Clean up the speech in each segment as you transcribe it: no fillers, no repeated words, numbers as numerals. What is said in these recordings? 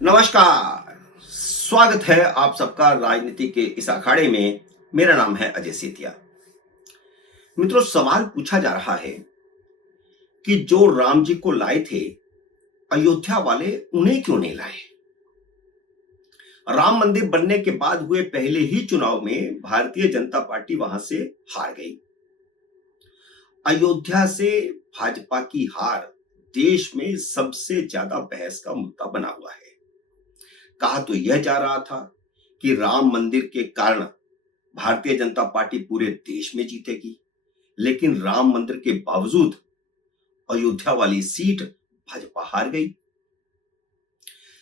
नमस्कार। स्वागत है आप सबका राजनीति के इस अखाड़े में। मेरा नाम है अजय सेतिया। मित्रों, सवाल पूछा जा रहा है कि जो राम जी को लाए थे, अयोध्या वाले उन्हें क्यों नहीं लाए? राम मंदिर बनने के बाद हुए पहले ही चुनाव में भारतीय जनता पार्टी वहां से हार गई। अयोध्या से भाजपा की हार देश में सबसे ज्यादा बहस का मुद्दा बना हुआ है। कहा तो यह जा रहा था कि राम मंदिर के कारण भारतीय जनता पार्टी पूरे देश में जीतेगी, लेकिन राम मंदिर के बावजूद अयोध्या वाली सीट भाजपा हार गई।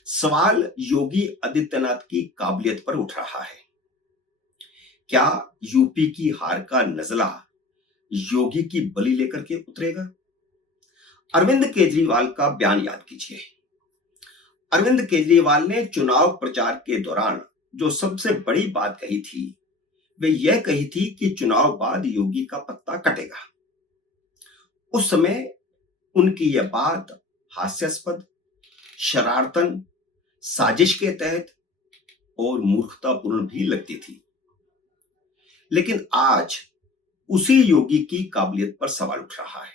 सवाल योगी आदित्यनाथ की काबिलियत पर उठ रहा है। क्या यूपी की हार का नजला योगी की बलि लेकर के उतरेगा? अरविंद केजरीवाल का बयान याद कीजिए। अरविंद केजरीवाल ने चुनाव प्रचार के दौरान जो सबसे बड़ी बात कही थी, वे यह कही थी कि चुनाव बाद योगी का पत्ता कटेगा। उस समय उनकी यह बात हास्यास्पद, शरारतन, साजिश के तहत और मूर्खतापूर्ण भी लगती थी। लेकिन आज उसी योगी की काबिलियत पर सवाल उठ रहा है,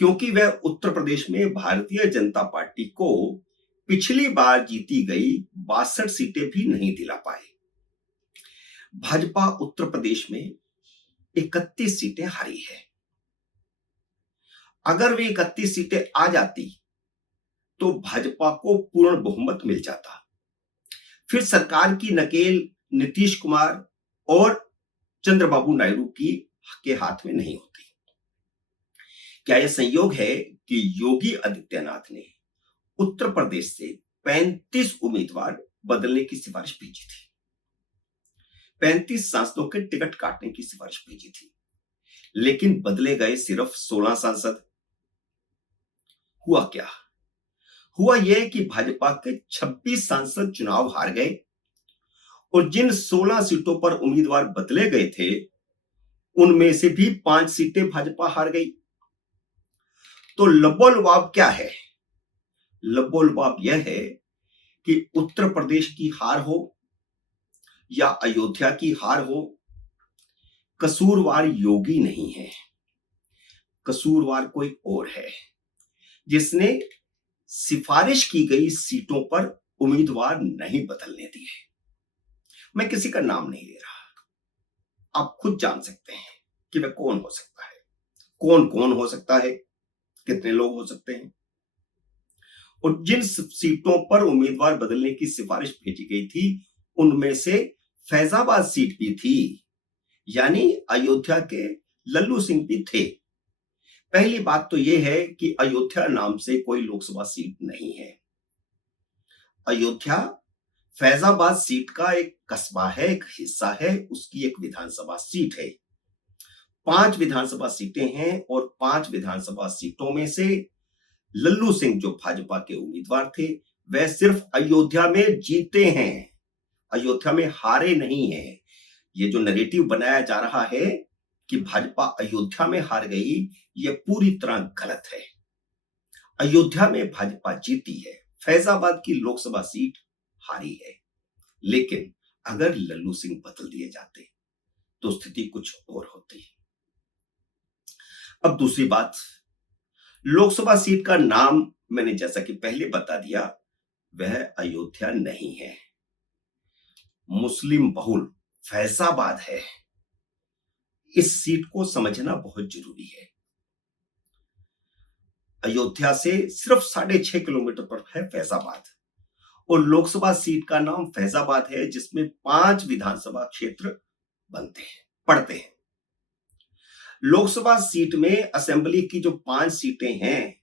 क्योंकि वह उत्तर प्रदेश में भारतीय जनता पार्टी को पिछली बार जीती गई 62 सीटें भी नहीं दिला पाए। भाजपा उत्तर प्रदेश में 31 सीटें हारी है। अगर वे 31 सीटें आ जाती तो भाजपा को पूर्ण बहुमत मिल जाता। फिर सरकार की नकेल नीतीश कुमार और चंद्रबाबू नायडू के हाथ में नहीं होती। क्या यह संयोग है कि योगी आदित्यनाथ ने उत्तर प्रदेश से 35 उम्मीदवार बदलने की सिफारिश भेजी थी, 35 सांसदों के टिकट काटने की सिफारिश भेजी थी, लेकिन बदले गए सिर्फ 16 सांसद। हुआ क्या? हुआ यह कि भाजपा के 26 सांसद चुनाव हार गए और जिन 16 सीटों पर उम्मीदवार बदले गए थे, उनमें से भी 5 सीटें भाजपा हार गई। तो लबोलवाब क्या है? लबोलवाब यह है कि उत्तर प्रदेश की हार हो या अयोध्या की हार हो, कसूरवार योगी नहीं है, कसूरवार कोई और है, जिसने सिफारिश की गई सीटों पर उम्मीदवार नहीं बदलने दिए। मैं किसी का नाम नहीं ले रहा, आप खुद जान सकते हैं कि वह कौन हो सकता है, कौन कौन हो सकता है, कितने लोग हो सकते हैं। और जिन सीटों पर उम्मीदवार बदलने की सिफारिश भेजी गई थी, उनमें से फैजाबाद सीट भी थी, यानी अयोध्या के लल्लू सिंह भी थे। पहली बात तो यह है कि अयोध्या नाम से कोई लोकसभा सीट नहीं है। अयोध्या फैजाबाद सीट का एक कस्बा है, एक हिस्सा है, उसकी एक विधानसभा सीट है। 5 विधानसभा सीटें हैं और 5 विधानसभा सीटों में से लल्लू सिंह जो भाजपा के उम्मीदवार थे, वह सिर्फ अयोध्या में जीते हैं, अयोध्या में हारे नहीं हैं। ये जो नैरेटिव बनाया जा रहा है कि भाजपा अयोध्या में हार गई, यह पूरी तरह गलत है। अयोध्या में भाजपा जीती है, फैजाबाद की लोकसभा सीट हारी है। लेकिन अगर लल्लू सिंह बदल दिए जाते तो स्थिति कुछ और होती। अब दूसरी बात, लोकसभा सीट का नाम मैंने जैसा कि पहले बता दिया, वह अयोध्या नहीं है, मुस्लिम बहुल फैजाबाद है। इस सीट को समझना बहुत जरूरी है। अयोध्या से सिर्फ 6.5 किलोमीटर पर है फैजाबाद, और लोकसभा सीट का नाम फैजाबाद है, जिसमें 5 विधानसभा क्षेत्र बनते हैं, पड़ते हैं। लोकसभा सीट में असेंबली की जो 5 सीटें हैं,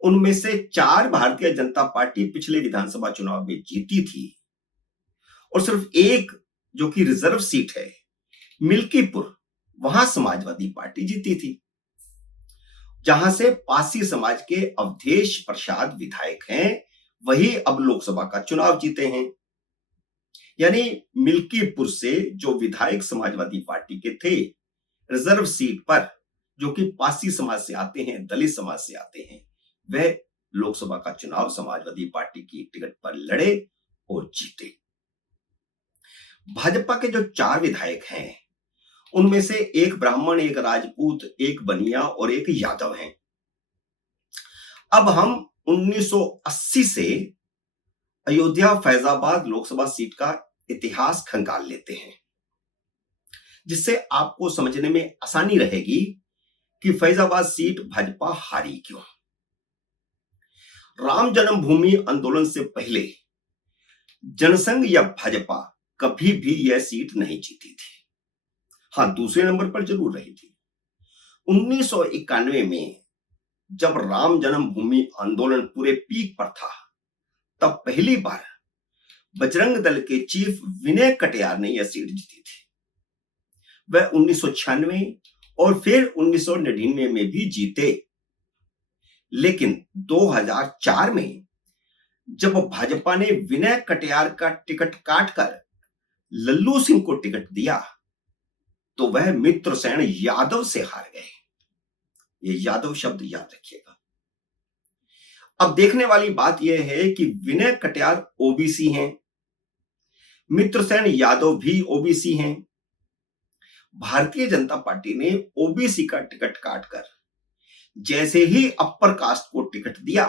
उनमें से 4 भारतीय जनता पार्टी पिछले विधानसभा चुनाव में जीती थी, और सिर्फ एक जो कि रिजर्व सीट है मिल्कीपुर, वहां समाजवादी पार्टी जीती थी, जहां से पासी समाज के अवधेश प्रसाद विधायक हैं, वही अब लोकसभा का चुनाव जीते हैं। यानी मिल्कीपुर से जो विधायक समाजवादी पार्टी के थे, रिजर्व सीट पर जो कि पासी समाज से आते हैं, दलित समाज से आते हैं, वह लोकसभा का चुनाव समाजवादी पार्टी की टिकट पर लड़े और जीते। भाजपा के जो 4 विधायक हैं, उनमें से एक ब्राह्मण, एक राजपूत, एक बनिया और एक यादव हैं। अब हम 1980 से अयोध्या फैजाबाद लोकसभा सीट का इतिहास खंगाल लेते हैं, जिससे आपको समझने में आसानी रहेगी कि फैजाबाद सीट भाजपा हारी क्यों। राम जन्मभूमि आंदोलन से पहले जनसंघ या भाजपा कभी भी यह सीट नहीं जीती थी। हां, दूसरे नंबर पर जरूर रही थी। 1991 में जब राम जन्मभूमि आंदोलन पूरे पीक पर था, तब पहली बार बजरंग दल के चीफ विनय कटियार ने यह सीट जीती थी। वह 1996 और फिर 1999 में भी जीते, लेकिन 2004 में जब भाजपा ने विनय कटियार का टिकट काटकर लल्लू सिंह को टिकट दिया, तो वह मित्रसेन यादव से हार गए। ये यादव शब्द याद रखिएगा। अब देखने वाली बात यह है कि विनय कटियार ओबीसी हैं, मित्रसेन यादव भी ओबीसी हैं। भारतीय जनता पार्टी ने ओबीसी का टिकट काटकर जैसे ही अपर कास्ट को टिकट दिया,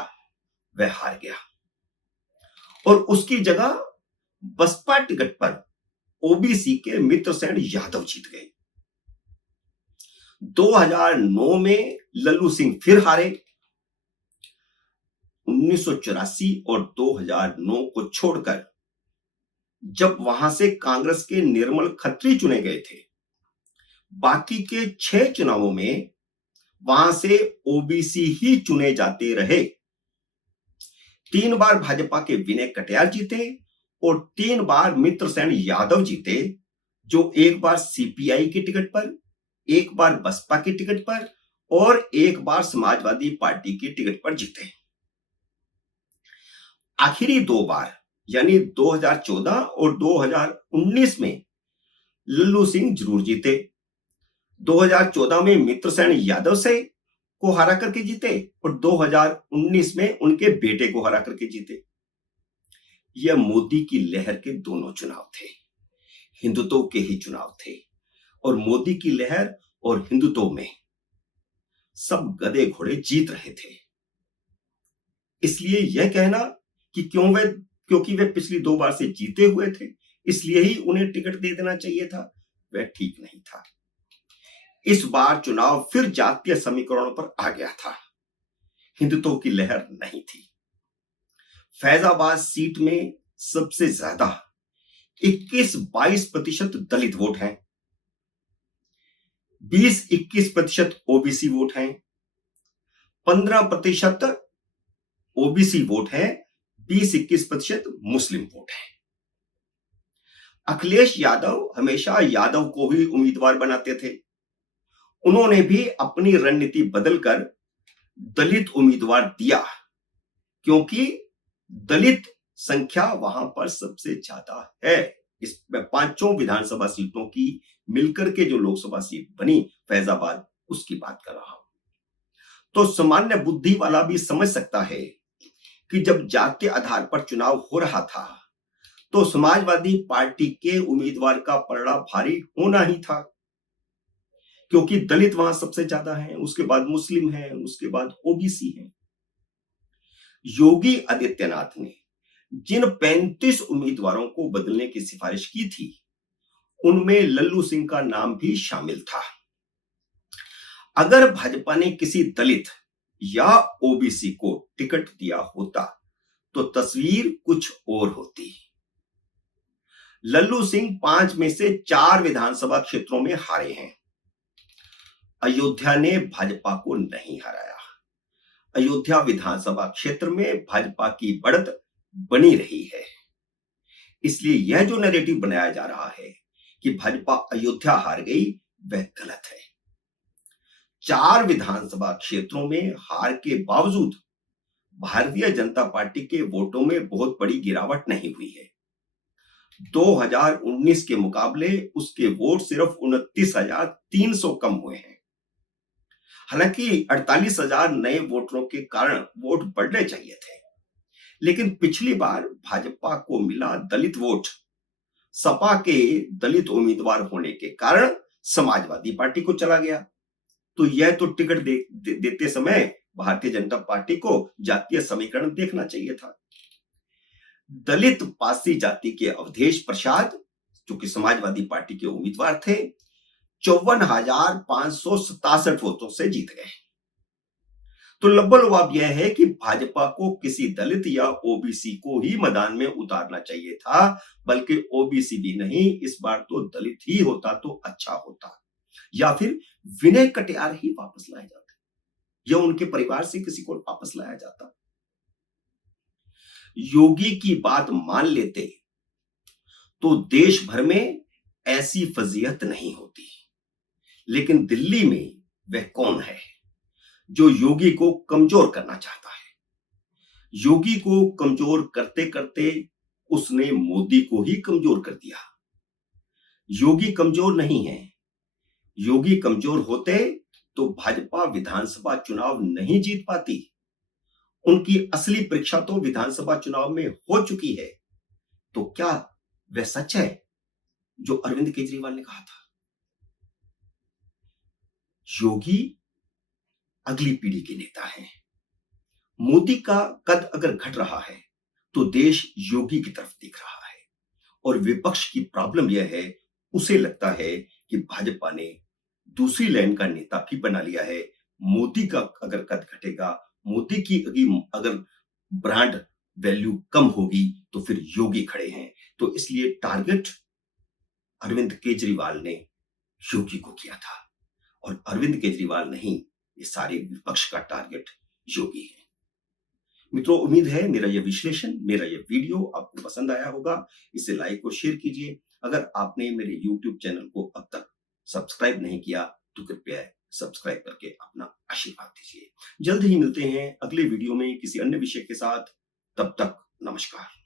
वह हार गया और उसकी जगह बसपा टिकट पर ओबीसी के मित्रसेन यादव जीत गए। 2009 में लल्लू सिंह फिर हारे। 1984 और 2009 को छोड़कर जब वहां से कांग्रेस के निर्मल खत्री चुने गए थे, बाकी के 6 चुनावों में वहां से ओबीसी ही चुने जाते रहे। 3 बार भाजपा के विनय कटियार जीते और 3 बार मित्रसेन यादव जीते, जो एक बार सीपीआई की टिकट पर, एक बार बसपा की टिकट पर और एक बार समाजवादी पार्टी की टिकट पर जीते। आखिरी 2 बार यानी 2014 और 2019 में लल्लू सिंह जरूर जीते। 2014 में मित्रसेन यादव से को हरा करके जीते और 2019 में उनके बेटे को हरा करके जीते। यह मोदी की लहर के दोनों चुनाव थे, हिंदुत्व के ही चुनाव थे, और मोदी की लहर और हिंदुत्व में सब गधे घोड़े जीत रहे थे। इसलिए यह कहना कि क्योंकि वे पिछली 2 बार से जीते हुए थे, इसलिए ही उन्हें टिकट दे देना चाहिए था, वह ठीक नहीं था। इस बार चुनाव फिर जातीय समीकरणों पर आ गया था, हिंदुत्व की लहर नहीं थी। फैजाबाद सीट में सबसे ज्यादा 21-22% दलित वोट हैं, 20-21% ओबीसी वोट हैं, 15% ओबीसी वोट हैं, 20-21% मुस्लिम वोट हैं। अखिलेश यादव हमेशा यादव को ही उम्मीदवार बनाते थे। उन्होंने भी अपनी रणनीति बदलकर दलित उम्मीदवार दिया, क्योंकि दलित संख्या वहां पर सबसे ज्यादा है। इस 5 विधानसभा सीटों की मिलकर के जो लोकसभा सीट बनी फैजाबाद, उसकी बात कर रहा हूं। तो सामान्य बुद्धि वाला भी समझ सकता है कि जब जातीय आधार पर चुनाव हो रहा था, तो समाजवादी पार्टी के उम्मीदवार का पलड़ा भारी होना ही था, क्योंकि दलित वहां सबसे ज्यादा हैं, उसके बाद मुस्लिम हैं, उसके बाद ओबीसी हैं। योगी आदित्यनाथ ने जिन 35 उम्मीदवारों को बदलने की सिफारिश की थी, उनमें लल्लू सिंह का नाम भी शामिल था। अगर भाजपा ने किसी दलित या ओबीसी को टिकट दिया होता, तो तस्वीर कुछ और होती। लल्लू सिंह 5 में से 4 विधानसभा क्षेत्रों में हारे हैं। अयोध्या ने भाजपा को नहीं हराया। अयोध्या विधानसभा क्षेत्र में भाजपा की बढ़त बनी रही है। इसलिए यह जो नैरेटिव बनाया जा रहा है कि भाजपा अयोध्या हार गई, वह गलत है। 4 विधानसभा क्षेत्रों में हार के बावजूद भारतीय जनता पार्टी के वोटों में बहुत बड़ी गिरावट नहीं हुई है। 2019 के मुकाबले उसके वोट सिर्फ 29,300 कम हुए हैं। हालांकि 48,000 नए वोटरों के कारण वोट बढ़ने चाहिए थे, लेकिन पिछली बार भाजपा को मिला दलित वोट सपा के दलित उम्मीदवार होने के कारण समाजवादी पार्टी को चला गया। तो यह तो टिकट देते समय भारतीय जनता पार्टी को जातीय समीकरण देखना चाहिए था। दलित पासी जाति के अवधेश प्रसाद, जो कि समाजवादी पार्टी के उम्मीदवार थे, 54,567 वोटों से जीत गए। तो लब्बल यह है कि भाजपा को किसी दलित या ओबीसी को ही मैदान में उतारना चाहिए था, बल्कि ओबीसी भी नहीं, इस बार तो दलित ही होता तो अच्छा होता, या फिर विनय कटियार ही वापस लाए जाते या उनके परिवार से किसी को वापस लाया जाता। योगी की बात मान लेते तो देश भर में ऐसी फजीहत नहीं होती, लेकिन दिल्ली में वह कौन है जो योगी को कमजोर करना चाहता है? योगी को कमजोर करते करते उसने मोदी को ही कमजोर कर दिया। योगी कमजोर नहीं है। योगी कमजोर होते तो भाजपा विधानसभा चुनाव नहीं जीत पाती। उनकी असली परीक्षा तो विधानसभा चुनाव में हो चुकी है। तो क्या वह सच है जो अरविंद केजरीवाल ने कहा था? योगी अगली पीढ़ी के नेता हैं। मोदी का कद अगर घट रहा है तो देश योगी की तरफ देख रहा है, और विपक्ष की प्रॉब्लम यह है, उसे लगता है कि भाजपा ने दूसरी लाइन का नेता भी बना लिया है। मोदी का अगर कद घटेगा, मोदी की अगर ब्रांड वैल्यू कम होगी, तो फिर योगी खड़े हैं। तो इसलिए टारगेट अरविंद केजरीवाल ने योगी को किया था, और अरविंद केजरीवाल नहीं, ये सारे विपक्ष का टारगेट योगी है। मित्रों, उम्मीद है मेरा यह विश्लेषण, मेरा यह वीडियो आपको पसंद आया होगा। इसे लाइक और शेयर कीजिए। अगर आपने मेरे YouTube चैनल को अब तक सब्सक्राइब नहीं किया तो कृपया सब्सक्राइब करके अपना आशीर्वाद दीजिए। जल्द ही मिलते हैं अगले वीडियो में किसी अन्य विषय के साथ। तब तक नमस्कार।